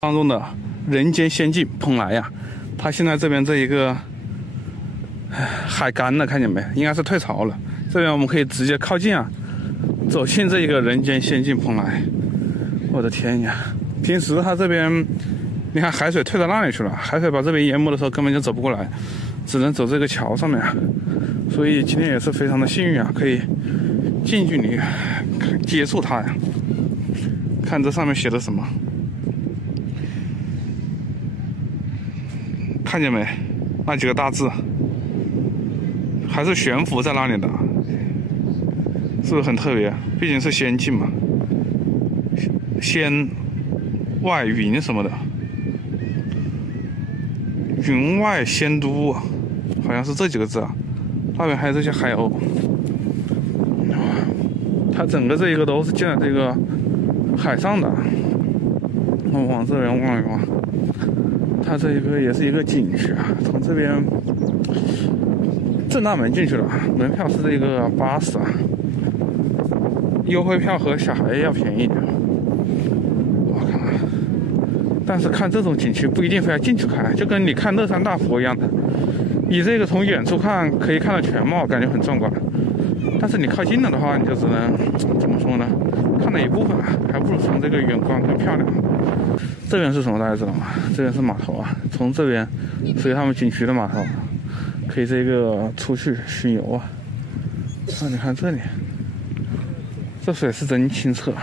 当中的人间仙境蓬莱呀，它现在这边这一个海干了，看见没？应该是退潮了。这边我们可以直接靠近啊，走进这一个人间仙境蓬莱。我的天呀！平时它这边，你看海水退到那里去了，海水把这边淹没的时候根本就走不过来，只能走这个桥上面。所以今天也是非常的幸运啊，可以近距离接触它呀。看这上面写的什么？ 看见没？那几个大字，还是悬浮在那里的，是不是很特别？毕竟是仙境嘛，仙外云什么的，云外仙都，好像是这几个字啊。那边还有这些海鸥，它整个这一个都是建在这个海上的。我往这边望一望。 它这一个也是一个景区啊，从这边正大门进去了，门票是这个80啊，优惠票和小孩要便宜一点。我看看，但是看这种景区不一定非要进去看，就跟你看乐山大佛一样的，你这个从远处看可以看到全貌，感觉很壮观。但是你靠近了的话，你就只能怎么说呢？看了一部分，还不如从这个远观更漂亮。 这边是什么？大家知道吗？这边是码头啊，从这边属于他们景区的码头，可以这个出去巡游啊。啊，你看这里，这水是真清澈。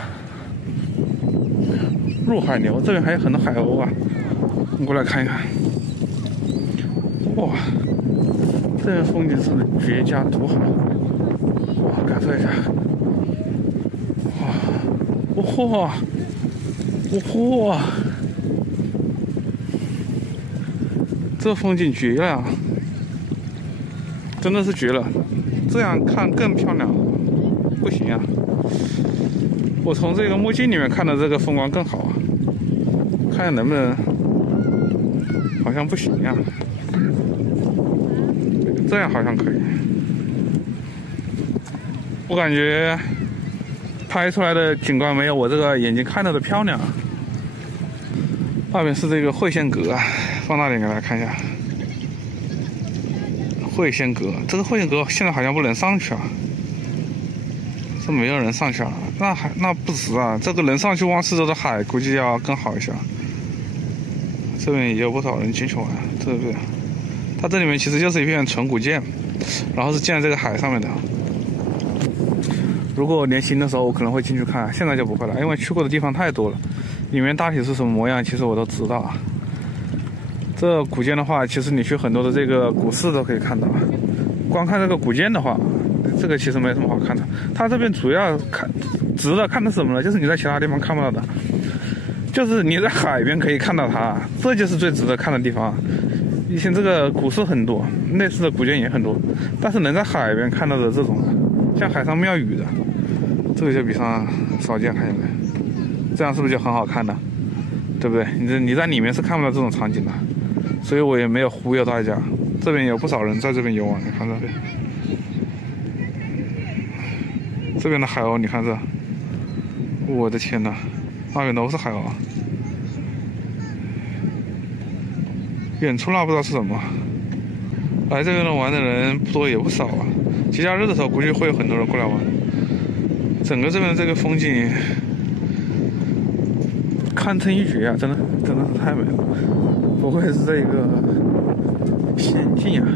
入海牛，这边还有很多海鸥啊，我们过来看一看。哇，这边风景是绝佳独好。哇，感受一下。哇，哇！ 这风景绝了，真的是绝了！这样看更漂亮，不行啊！我从这个墨镜里面看的这个风光更好啊，看看能不能，好像不行呀，这样好像可以。我感觉拍出来的景观没有我这个眼睛看到的漂亮。那边是这个会仙阁啊。 放大点给大家看一下，会仙阁。这个会仙阁现在好像不能上去啊，是没有人上去啊。那不值啊，这个能上去望四周的海，估计要更好一些。这边也有不少人进去玩，对不对？它这里面其实就是一片纯古建，然后是建在这个海上面的。如果年轻的时候，我可能会进去看，现在就不会了，因为去过的地方太多了，里面大体是什么模样，其实我都知道啊。 这古建的话，其实你去很多的这个古寺都可以看到。光看这个古建的话，这个其实没什么好看的。它这边主要值得看的是什么呢？就是你在其他地方看不到的，就是你在海边可以看到它，这就是最值得看的地方。以前这个古寺很多，类似的古建也很多，但是能在海边看到的这种，像海上庙宇的，这个就比上少见，看见没？这样是不是就很好看呢？对不对？你在里面是看不到这种场景的。 所以我也没有忽悠大家，这边有不少人在这边游玩，你看这边，这边的海鸥，你看这，我的天哪，那边都是海鸥，远处那不知道是什么，来这边玩的人不多也不少啊，节假日的时候估计会有很多人过来玩，整个这边的这个风景堪称一绝啊，真的是太美了。 不愧是这个仙境啊！